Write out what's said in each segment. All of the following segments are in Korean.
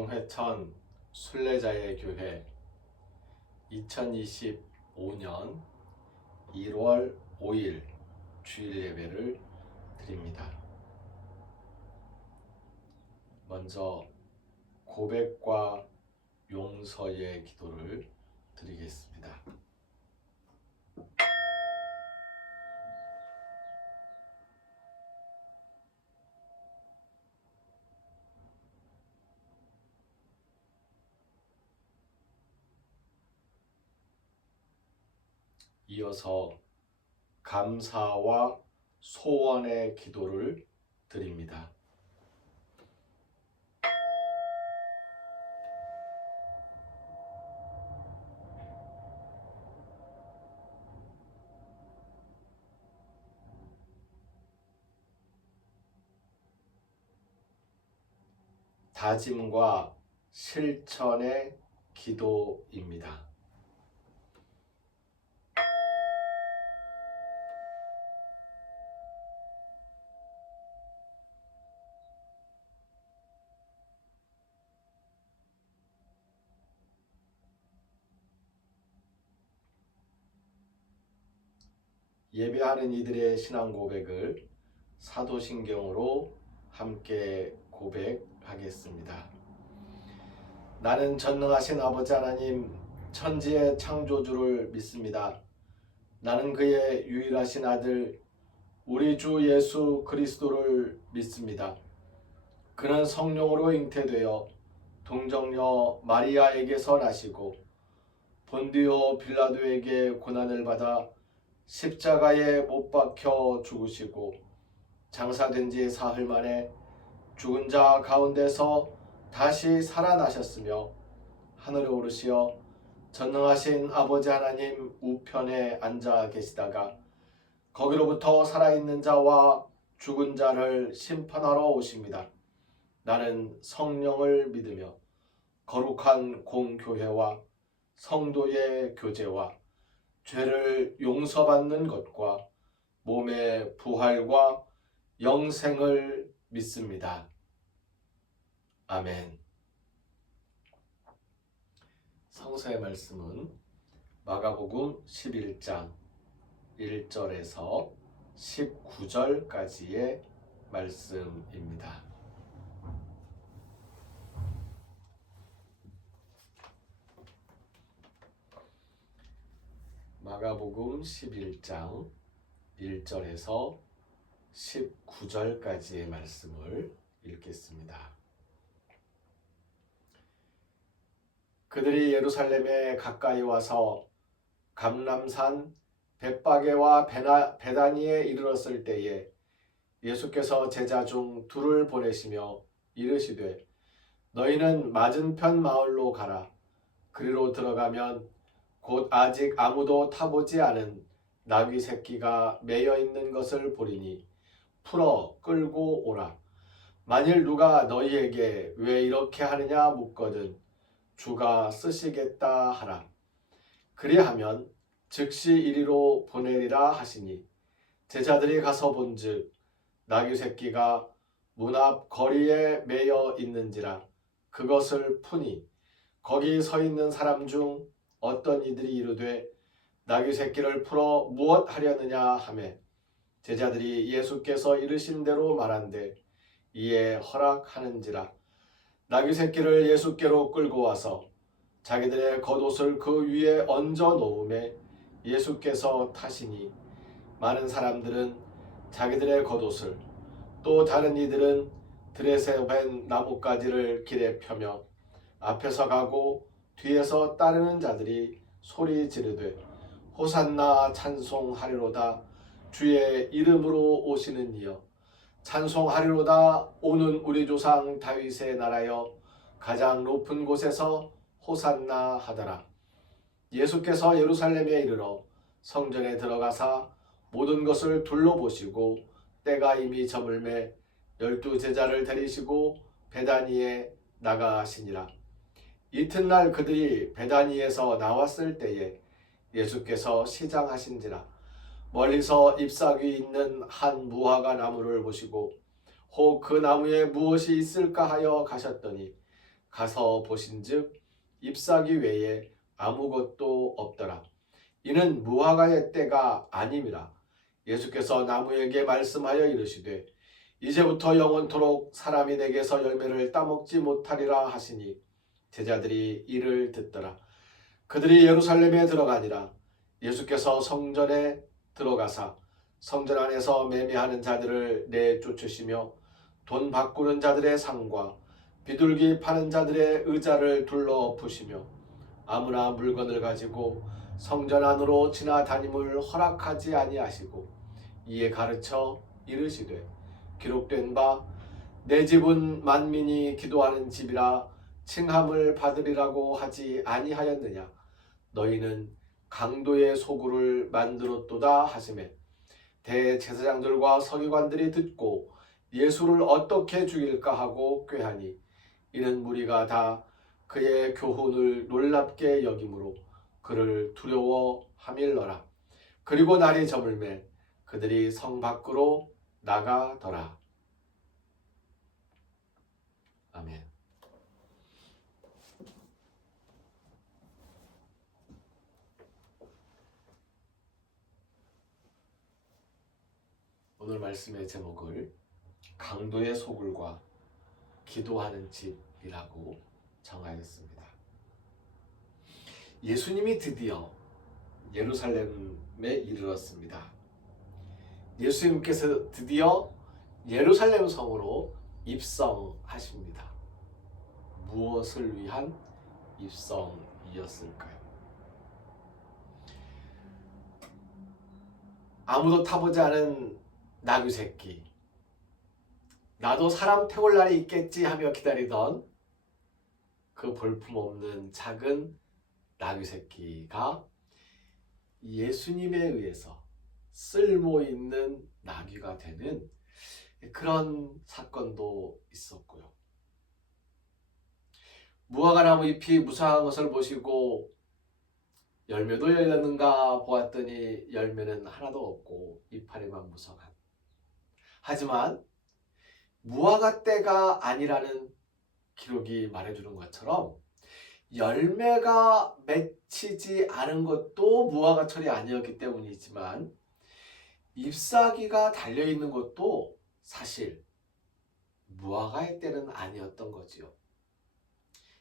동해천 순례자의 교회 2025년 1월 5일 주일 예배를 드립니다. 먼저 고백과 용서의 기도를 드리겠습니다. 이어서 감사와 소원의 기도를 드립니다. 다짐과 실천의 기도입니다. 예배하는 이들의 신앙 고백을 사도신경으로 함께 고백하겠습니다. 나는 전능하신 아버지 하나님 천지의 창조주를 믿습니다. 나는 그의 유일하신 아들 우리 주 예수 그리스도를 믿습니다. 그는 성령으로 잉태되어 동정녀 마리아에게서 나시고 본디오 빌라도에게 고난을 받아 십자가에 못 박혀 죽으시고 장사된 지 사흘 만에 죽은 자 가운데서 다시 살아나셨으며 하늘에 오르시어 전능하신 아버지 하나님 우편에 앉아 계시다가 거기로부터 살아있는 자와 죽은 자를 심판하러 오십니다. 나는 성령을 믿으며 거룩한 공교회와 성도의 교제와 죄를 용서받는 것과 몸의 부활과 영생을 믿습니다. 아멘. 성서의 말씀은 마가복음 11장 1절에서 19절까지의 말씀입니다. 마가복음 11장 1절에서 19절까지의 말씀을 읽겠습니다. 그들이 예루살렘에 가까이 와서 감람산 벳바게와 베다니에 이르렀을 때에 예수께서 제자 중 둘을 보내시며 이르시되 너희는 맞은편 마을로 가라. 그리로 들어가면 곧 아직 아무도 타보지 않은 나귀 새끼가 매여 있는 것을 보리니 풀어 끌고 오라. 만일 누가 너희에게 왜 이렇게 하느냐 묻거든 주가 쓰시겠다 하라. 그리하면 즉시 이리로 보내리라 하시니 제자들이 가서 본즉 나귀 새끼가 문 앞 거리에 매여 있는지라. 그것을 푸니 거기 서 있는 사람 중 어떤 이들이 이르되 나귀 새끼를 풀어 무엇 하려느냐 하매 제자들이 예수께서 이르신 대로 말한대 이에 허락하는지라. 나귀 새끼를 예수께로 끌고 와서 자기들의 겉옷을 그 위에 얹어 놓음에 예수께서 타시니 많은 사람들은 자기들의 겉옷을 또 다른 이들은 들에서 벤 나뭇가지를 길에 펴며 앞에서 가고 뒤에서 따르는 자들이 소리 지르되 호산나 찬송하리로다. 주의 이름으로 오시는 이여 찬송하리로다. 오는 우리 조상 다윗의 나라여 가장 높은 곳에서 호산나 하더라. 예수께서 예루살렘에 이르러 성전에 들어가사 모든 것을 둘러보시고 때가 이미 저물매 12 제자를 데리시고 베다니에 나가시니라. 이튿날 그들이 베다니에서 나왔을 때에 예수께서 시장하신지라. 멀리서 잎사귀 있는 한 무화과 나무를 보시고 혹 그 나무에 무엇이 있을까 하여 가셨더니 가서 보신즉 잎사귀 외에 아무것도 없더라. 이는 무화과의 때가 아님이라. 예수께서 나무에게 말씀하여 이르시되 이제부터 영원토록 사람이 내게서 열매를 따먹지 못하리라 하시니 제자들이 이를 듣더라. 그들이 예루살렘에 들어가니라. 예수께서 성전에 들어가사 성전 안에서 매매하는 자들을 내쫓으시며 돈 바꾸는 자들의 상과 비둘기 파는 자들의 의자를 둘러엎으시며 아무나 물건을 가지고 성전 안으로 지나다님을 허락하지 아니하시고 이에 가르쳐 이르시되 기록된 바 내 집은 만민이 기도하는 집이라 칭함을 받으리라고 하지 아니하였느냐. 너희는 강도의 소굴을 만들었도다 하시매 대제사장들과 서기관들이 듣고 예수를 어떻게 죽일까 하고 꾀하니 이는 무리가 다 그의 교훈을 놀랍게 여김으로 그를 두려워하밀러라. 그리고 날이 저물매 그들이 성 밖으로 나가더라. 아멘. 오늘 말씀의 제목을 강도의 소굴과 기도하는 집이라고 정하였습니다. 예수님이 드디어 예루살렘에 이르렀습니다. 예수님께서 드디어 예루살렘 성으로 입성하십니다. 무엇을 위한 입성이었을까요? 아무도 타보지 않은 나귀 새끼, 나도 사람 태울 날이 있겠지 하며 기다리던 그 볼품없는 작은 나귀 새끼가 예수님에 의해서 쓸모있는 나귀가 되는 그런 사건도 있었고요. 무화과나무 잎이 무성한 것을 보시고 열매도 열렸는가 보았더니 열매는 하나도 없고 이파리만 무성한. 하지만 무화과 때가 아니라는 기록이 말해주는 것처럼 열매가 맺히지 않은 것도 무화과철이 아니었기 때문이지만 잎사귀가 달려있는 것도 사실 무화과의 때는 아니었던 거지요.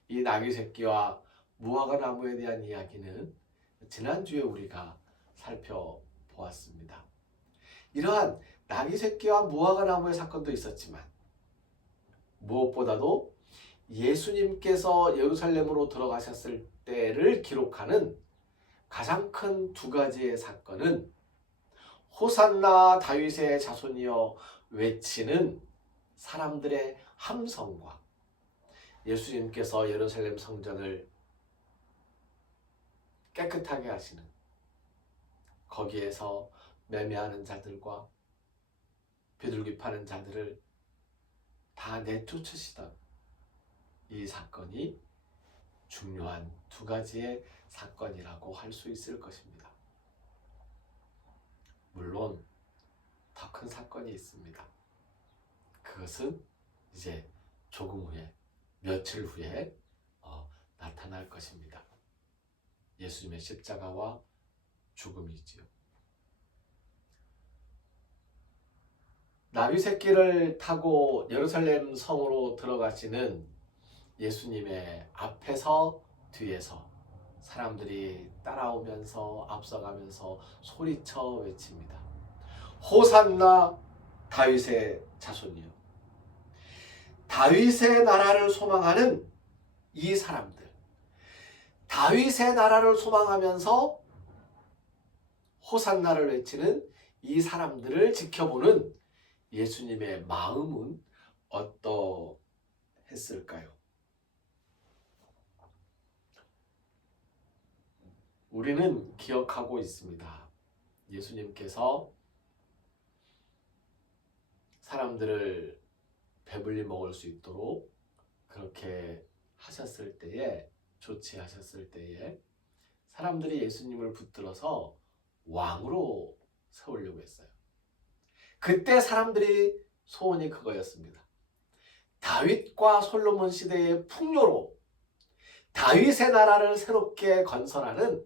이 나귀 새끼와 무화과 나무에 대한 이야기는 지난주에 우리가 살펴보았습니다. 이러한 나귀 새끼와 무화과 나무의 사건도 있었지만 무엇보다도 예수님께서 예루살렘으로 들어가셨을 때를 기록하는 가장 큰 두 가지의 사건은 호산나 다윗의 자손이여 외치는 사람들의 함성과 예수님께서 예루살렘 성전을 깨끗하게 하시는 거기에서 매매하는 자들과 비둘기 파는 자들을 다 내쫓으시던 이 사건이 중요한 두 가지의 사건이라고 할 수 있을 것입니다. 물론 더 큰 사건이 있습니다. 그것은 이제 조금 후에, 며칠 후에 나타날 것입니다. 예수님의 십자가와 죽음이지요. 나귀 새끼를 타고 예루살렘 성으로 들어가시는 예수님의 앞에서 뒤에서 사람들이 따라오면서 앞서가면서 소리쳐 외칩니다. 호산나 다윗의 자손이요. 다윗의 나라를 소망하는 이 사람들, 다윗의 나라를 소망하면서 호산나를 외치는 이 사람들을 지켜보는 예수님의 마음은 어떠했을까요? 우리는 기억하고 있습니다. 예수님께서 사람들을 배불리 먹을 수 있도록 그렇게 하셨을 때에, 조치하셨을 때에 사람들이 예수님을 붙들어서 왕으로 세우려고 했어요. 그때 사람들이 소원이 그거였습니다. 다윗과 솔로몬 시대의 풍요로 다윗의 나라를 새롭게 건설하는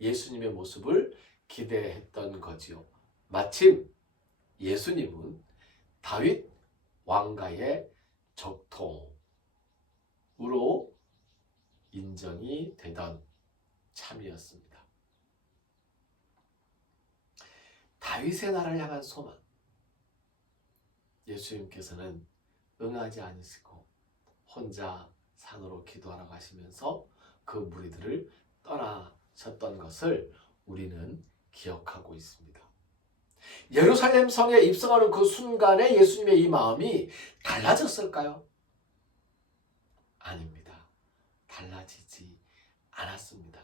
예수님의 모습을 기대했던 거지요. 마침 예수님은 다윗 왕가의 적통으로 인정이 되던 참이었습니다. 다윗의 나라를 향한 소망, 예수님께서는 응하지 않으시고 혼자 산으로 기도하러 가시면서 그 무리들을 떠나셨던 것을 우리는 기억하고 있습니다. 예루살렘 성에 입성하는 그 순간에 예수님의 이 마음이 달라졌을까요? 아닙니다. 달라지지 않았습니다.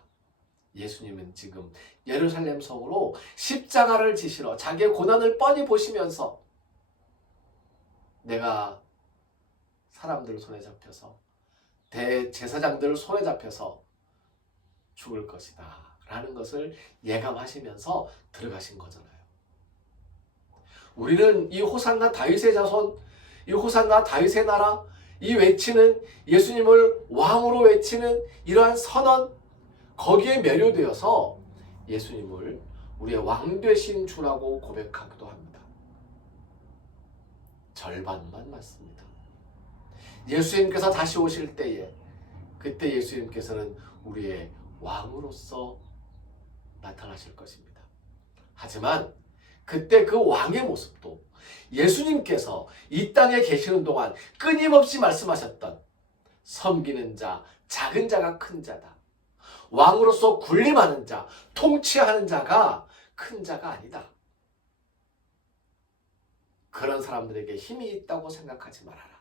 예수님은 지금 예루살렘 성으로 십자가를 지시러 자기의 고난을 뻔히 보시면서 내가 사람들 손에 잡혀서 대제사장들 손에 잡혀서 죽을 것이다 라는 것을 예감하시면서 들어가신 거잖아요. 우리는 이 호산나 다윗의 자손, 이 호산나 다윗의 나라, 이 외치는 예수님을 왕으로 외치는 이러한 선언, 거기에 매료되어서 예수님을 우리의 왕 되신 주라고 고백하기도 합니다. 절반만 맞습니다. 예수님께서 다시 오실 때에 그때 예수님께서는 우리의 왕으로서 나타나실 것입니다. 하지만 그때 그 왕의 모습도 예수님께서 이 땅에 계시는 동안 끊임없이 말씀하셨던 섬기는 자, 작은 자가 큰 자다. 왕으로서 군림하는 자, 통치하는 자가 큰 자가 아니다. 그런 사람들에게 힘이 있다고 생각하지 말아라.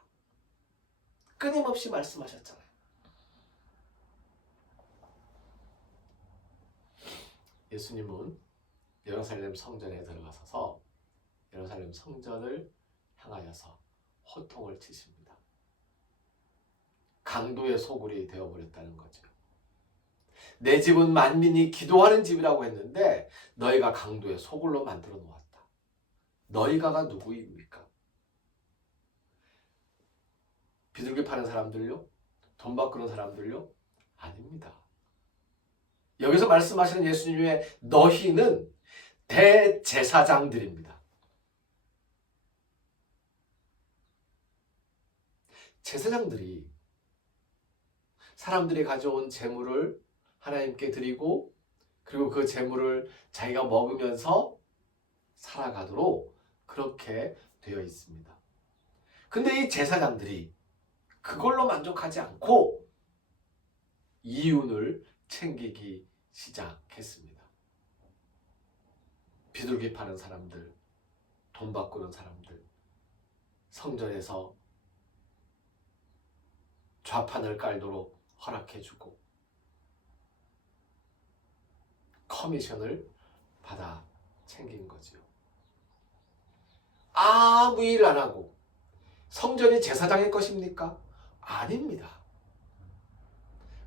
끊임없이 말씀하셨잖아요. 예수님은 예루살렘 성전에 들어가셔서 예루살렘 성전을 향하여서 호통을 치십니다. 강도의 소굴이 되어버렸다는 거죠. 내 집은 만민이 기도하는 집이라고 했는데 너희가 강도의 소굴로 만들어 놓았다. 너희가가 누구입니까? 비둘기 파는 사람들요? 돈 바꾸는 사람들요? 아닙니다. 여기서 말씀하시는 예수님의 너희는 대제사장들입니다. 제사장들이 사람들이 가져온 재물을 하나님께 드리고 그리고 그 재물을 자기가 먹으면서 살아가도록 그렇게 되어 있습니다. 근데 이 제사장들이 그걸로 만족하지 않고 이윤을 챙기기 시작했습니다. 비둘기 파는 사람들, 돈 바꾸는 사람들, 성전에서 좌판을 깔도록 허락해주고 커미션을 받아 챙긴 거지요. 아무 일 안 하고 성전이 제사장의 것입니까? 아닙니다.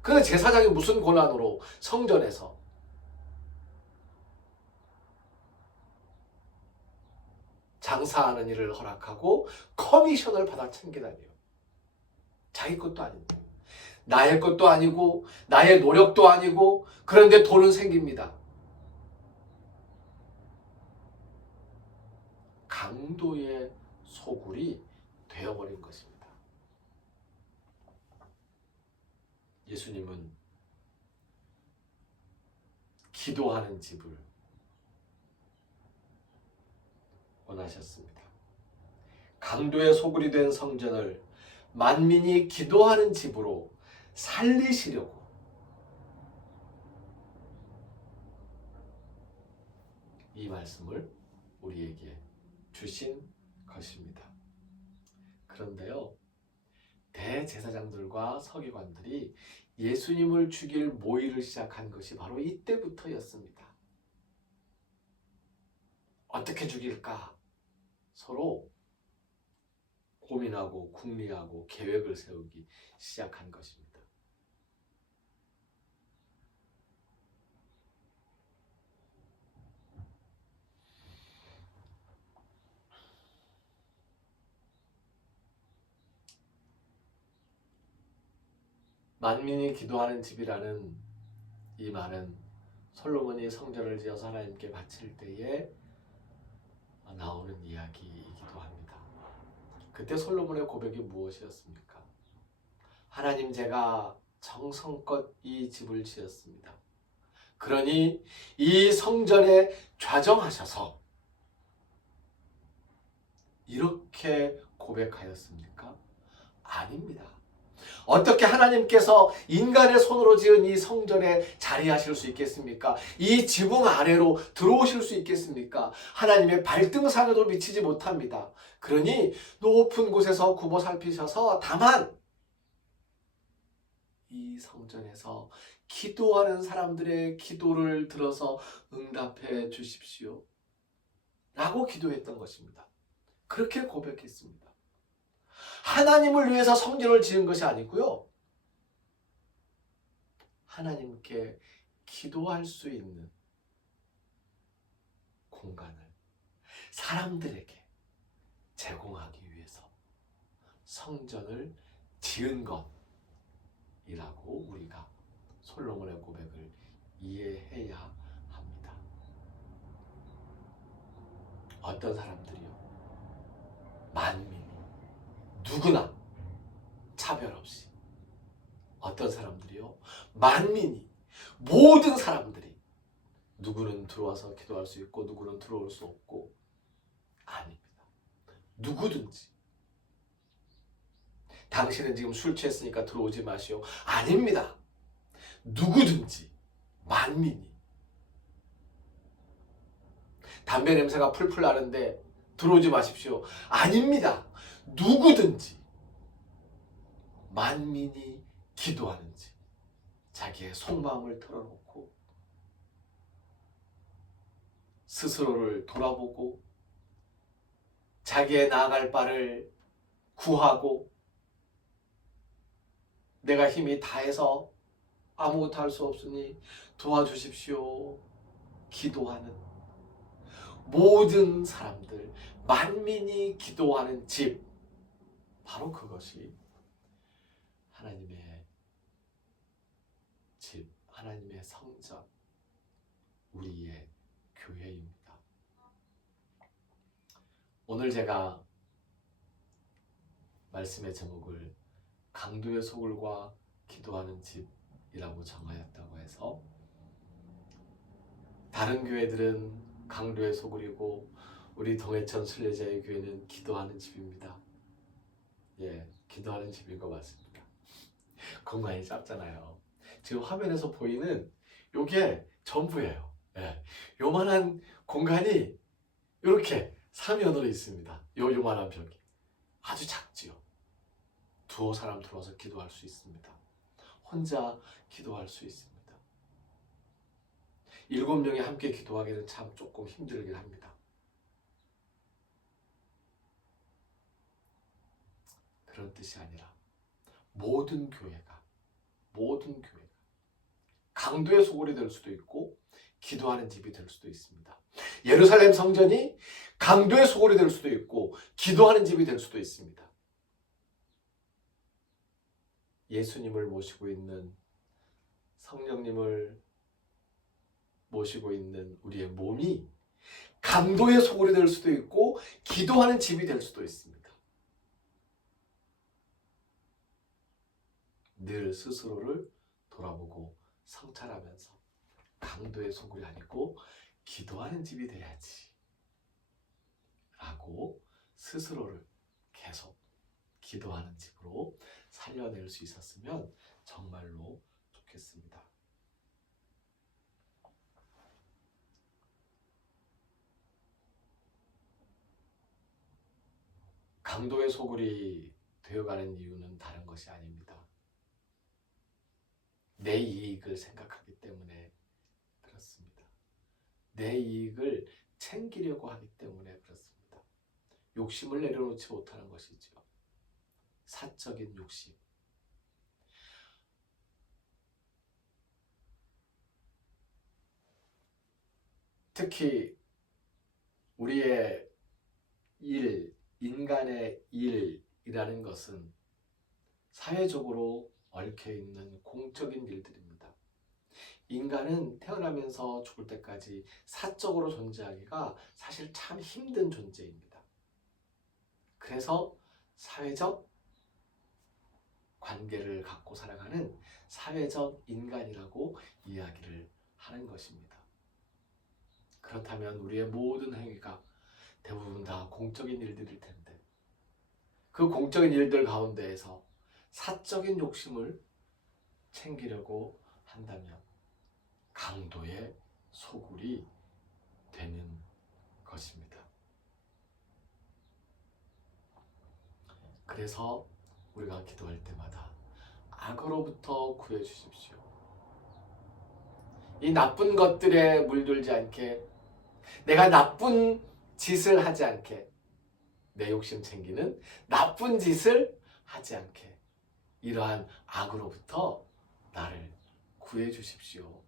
그 제사장이 무슨 권한으로 성전에서 장사하는 일을 허락하고 커미션을 받아 챙기다니요. 자기 것도 아닌데 나의 것도 아니고 나의 노력도 아니고 그런데 돈은 생깁니다. 강도의 소굴이 되어버린 것입니다. 예수님은 기도하는 집을 원하셨습니다. 강도의 소굴이 된 성전을 만민이 기도하는 집으로 살리시려고 이 말씀을 우리에게 주신 것입니다. 그런데요, 대제사장들과 서기관들이 예수님을 죽일 모의를 시작한 것이 바로 이때부터였습니다. 어떻게 죽일까? 서로 고민하고 궁리하고 계획을 세우기 시작한 것입니다. 만민이 기도하는 집이라는 이 말은 솔로몬이 성전을 지어서 하나님께 바칠 때에 나오는 이야기이기도 합니다. 그때 솔로몬의 고백이 무엇이었습니까? 하나님, 제가 정성껏 이 집을 지었습니다. 그러니 이 성전에 좌정하셔서, 이렇게 고백하였습니까? 아닙니다. 어떻게 하나님께서 인간의 손으로 지은 이 성전에 자리하실 수 있겠습니까? 이 지붕 아래로 들어오실 수 있겠습니까? 하나님의 발등상에도 미치지 못합니다. 그러니 높은 곳에서 굽어 살피셔서 다만 이 성전에서 기도하는 사람들의 기도를 들어서 응답해 주십시오 라고 기도했던 것입니다. 그렇게 고백했습니다. 하나님을 위해서 성전을 지은 것이 아니고요, 하나님께 기도할 수 있는 공간을 사람들에게 제공하기 위해서 성전을 지은 것이라고 우리가 솔로몬의 고백을 이해해야 합니다. 어떤 사람들이요, 만민이 누구나 차별 없이, 어떤 사람들이요, 만민이, 모든 사람들이, 누구는 들어와서 기도할 수 있고 누구는 들어올 수 없고, 아닙니다. 누구든지, 당신은 지금 술 취했으니까 들어오지 마시오, 아닙니다. 누구든지, 만민이, 담배 냄새가 풀풀 나는데 들어오지 마십시오, 아닙니다. 누구든지, 만민이 기도하는지 자기의 속마음을 털어놓고 스스로를 돌아보고 자기의 나아갈 바를 구하고, 내가 힘이 다해서 아무것도 할 수 없으니 도와주십시오 기도하는 모든 사람들, 만민이 기도하는 집, 바로 그것이 하나님의 집, 하나님의 성전, 우리의 교회입니다. 오늘 제가 말씀의 제목을 강도의 소굴과 기도하는 집이라고 정하였다고 해서, 다른 교회들은 강도의 소굴이고 우리 동해천 순례자의 교회는 기도하는 집입니다. 예, 기도하는 집인 거 맞습니다. 공간이 작잖아요. 지금 화면에서 보이는 요게 전부예요. 예, 요만한 공간이 이렇게 사면으로 있습니다. 요만한 벽이 아주 작지요. 두어 사람 들어와서 기도할 수 있습니다. 혼자 기도할 수 있습니다. 7명이 함께 기도하기는 참 조금 힘들긴 합니다. 그런 뜻이 아니라 모든 교회가 강도의 소굴이 될 수도 있고 기도하는 집이 될 수도 있습니다. 예루살렘 성전이 강도의 소굴이 될 수도 있고 기도하는 집이 될 수도 있습니다. 예수님을 모시고 있는, 성령님을 모시고 있는 우리의 몸이 강도의 소굴이 될 수도 있고 기도하는 집이 될 수도 있습니다. 늘 스스로를 돌아보고 성찰하면서 강도의 소굴이 아니고 기도하는 집이 돼야지 라고 스스로를 계속 기도하는 집으로 살려낼 수 있었으면 정말로 좋겠습니다. 강도의 소굴이 되어가는 이유는 다른 것이 아닙니다. 내 이익을 생각하기 때문에 그렇습니다. 내 이익을 챙기려고 하기 때문에 그렇습니다. 욕심을 내려놓지 못하는 것이죠. 사적인 욕심. 특히 우리의 일, 인간의 일이라는 것은 사회적으로 얽혀있는 공적인 일들입니다. 인간은 태어나면서 죽을 때까지 사적으로 존재하기가 사실 참 힘든 존재입니다. 그래서 사회적 관계를 갖고 살아가는 사회적 인간이라고 이야기를 하는 것입니다. 그렇다면 우리의 모든 행위가 대부분 다 공적인 일들일 텐데 그 공적인 일들 가운데에서 사적인 욕심을 챙기려고 한다면 강도의 소굴이 되는 것입니다. 그래서 우리가 기도할 때마다 악으로부터 구해 주십시오. 이 나쁜 것들에 물들지 않게, 내가 나쁜 짓을 하지 않게, 내 욕심 챙기는 나쁜 짓을 하지 않게 이러한 악으로부터 나를 구해 주십시오.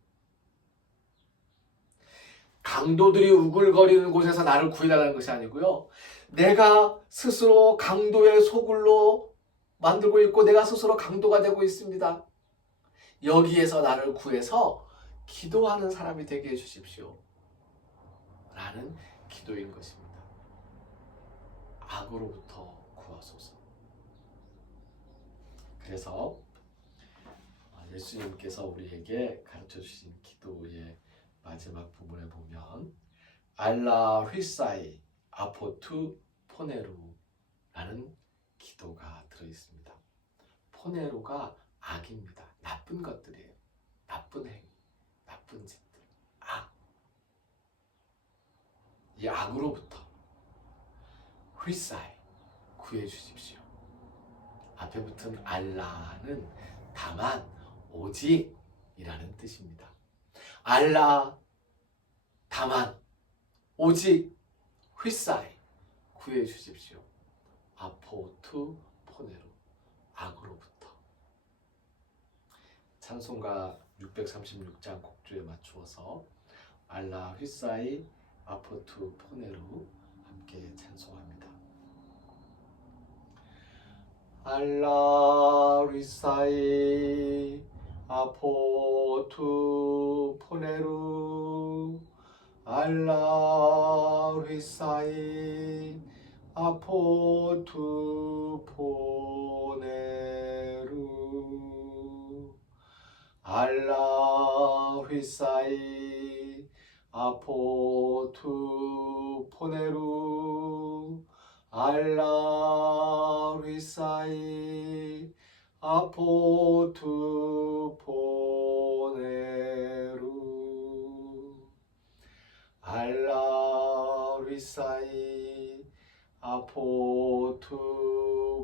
강도들이 우글거리는 곳에서 나를 구해달라는 것이 아니고요. 내가 스스로 강도의 소굴로 만들고 있고 내가 스스로 강도가 되고 있습니다. 여기에서 나를 구해서 기도하는 사람이 되게 해주십시오. 라는 기도인 것입니다. 악으로부터 구하소서. 그래서 예수님께서 우리에게 가르쳐 주신 기도의 마지막 부분에 보면 알라 휘사이 아포투 포네루라는 기도가 들어있습니다. 포네루가 악입니다. 나쁜 것들이에요. 나쁜 행위, 나쁜 짓들, 악. 이 악으로부터 휘사이 구해 주십시오. 앞에 붙은 알라는 다만 오직 이라는 뜻입니다. 알라 다만 오직 휘사이 구해 주십시오. 아포투 포네루 악으로부터. 찬송가 636장 곡조에 맞추어서 알라 휘사이 아포투 포네루 함께 찬송합니다. 알라 휘사이 아포투 포네루 알라 휘사이 아포투 포네루 알라 휘사이 아포투 포네루 알라 휘사이 아포투 포네루 알라 휘사이 아포투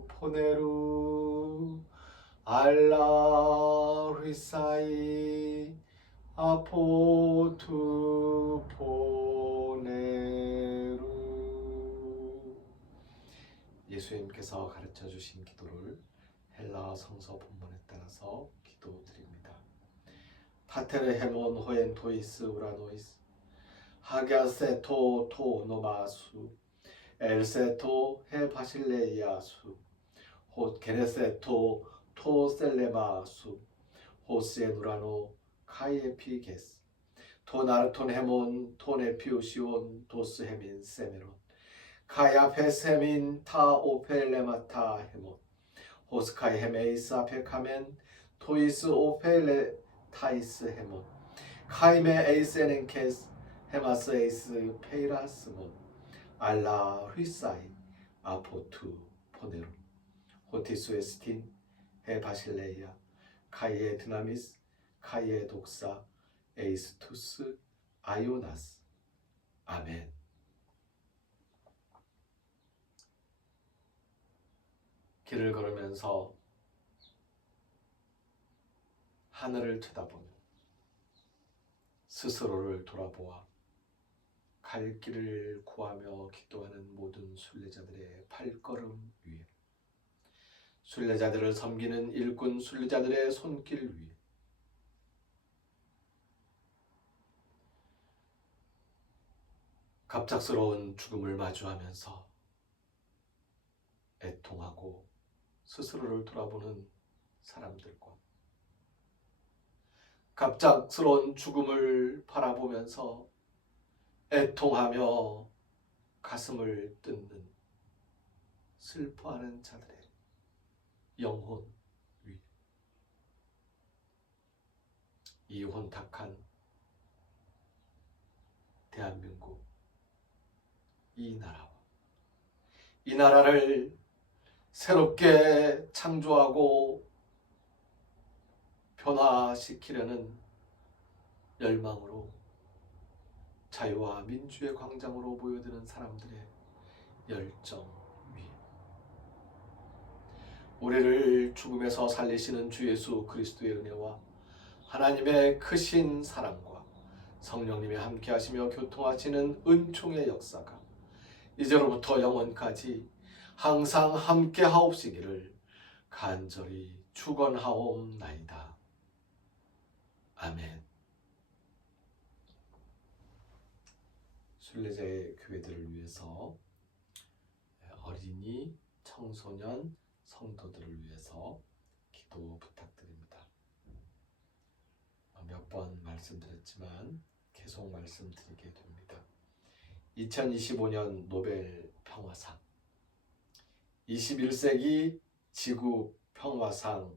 포네루 알라 휘사이 아포투 포네루. 예수님께서 가르쳐 주신 기도를 헬라어 성서 본문에 따라서 기도드립니다. 파테르 헤몬 호엔 토이스 우라노이스 하갸세토 토 노마수 엘세토 헤 바실레이아수 호 게레세토 토 셀레마수 호스에 누라노 카이에피게스 토 나르톤 헤몬 토네피우시온 도스 헤민 세메론 카야페 세민 타 오펠레마타 헤몬 호스카이 헤메이스 아페카멘 토이스 오펠레 타이스 헤몬 카이메 에이세넨케스 헤마스 에이스 페이라스몬 알라 휘사이 아포투 포네루 호티수 에스틴 헤 바실레이아 카이에 드나미스 카이에 독사 에이스투스 아요나스 아멘. 길을 걸으면서 하늘을 쳐다보는 스스로를 돌아보아 갈 길을 구하며 기도하는 모든 순례자들의 발걸음 위에 순례자들을 섬기는 일꾼 순례자들의 손길 위에 갑작스러운 죽음을 마주하면서 애통하고 스스로를 돌아보는 사람들과 갑작스러운 죽음을 바라보면서 애통하며 가슴을 뜯는 슬퍼하는 자들의 영혼 위, 이 혼탁한 대한민국, 이 나라와 이 나라를 새롭게 창조하고 변화시키려는 열망으로 자유와 민주의 광장으로 모여드는 사람들의 열정 위에 우리를 죽음에서 살리시는 주 예수 그리스도의 은혜와 하나님의 크신 사랑과 성령님의 함께하시며 교통하시는 은총의 역사가 이제로부터 영원까지 항상 함께하옵시기를 간절히 축원하옵나이다. 아멘. 순례자의 교회들을 위해서 어린이, 청소년, 성도들을 위해서 기도 부탁드립니다. 몇 번 말씀드렸지만 계속 말씀드리게 됩니다. 2025년 노벨 평화상, 21세기 지구 평화상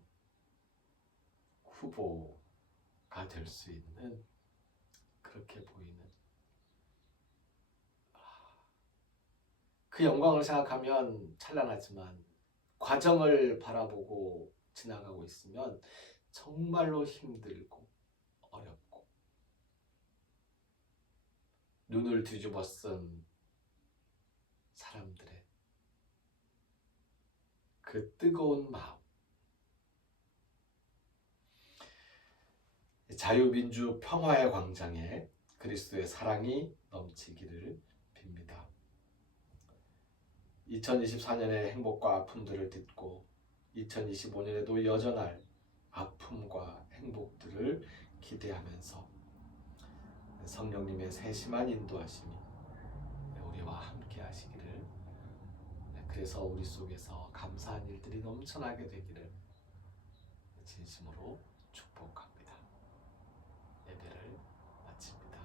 후보가 될 수 있는 그렇게 보이는 그 영광을 생각하면 찬란하지만 과정을 바라보고 지나가고 있으면 정말로 힘들고 어렵고 눈을 뒤집어 쓴 사람들의 그 뜨거운 마음, 자유민주 평화의 광장에 그리스도의 사랑이 넘치기를 빕니다. 2024년의 행복과 아픔들을 딛고 2025년에도 여전할 아픔과 행복들을 기대하면서 성령님의 세심한 인도하심이 우리와 함께 하시기를, 그래서 우리 속에서 감사한 일들이 넘쳐나게 되기를 진심으로 축복합니다. 예배를 마칩니다.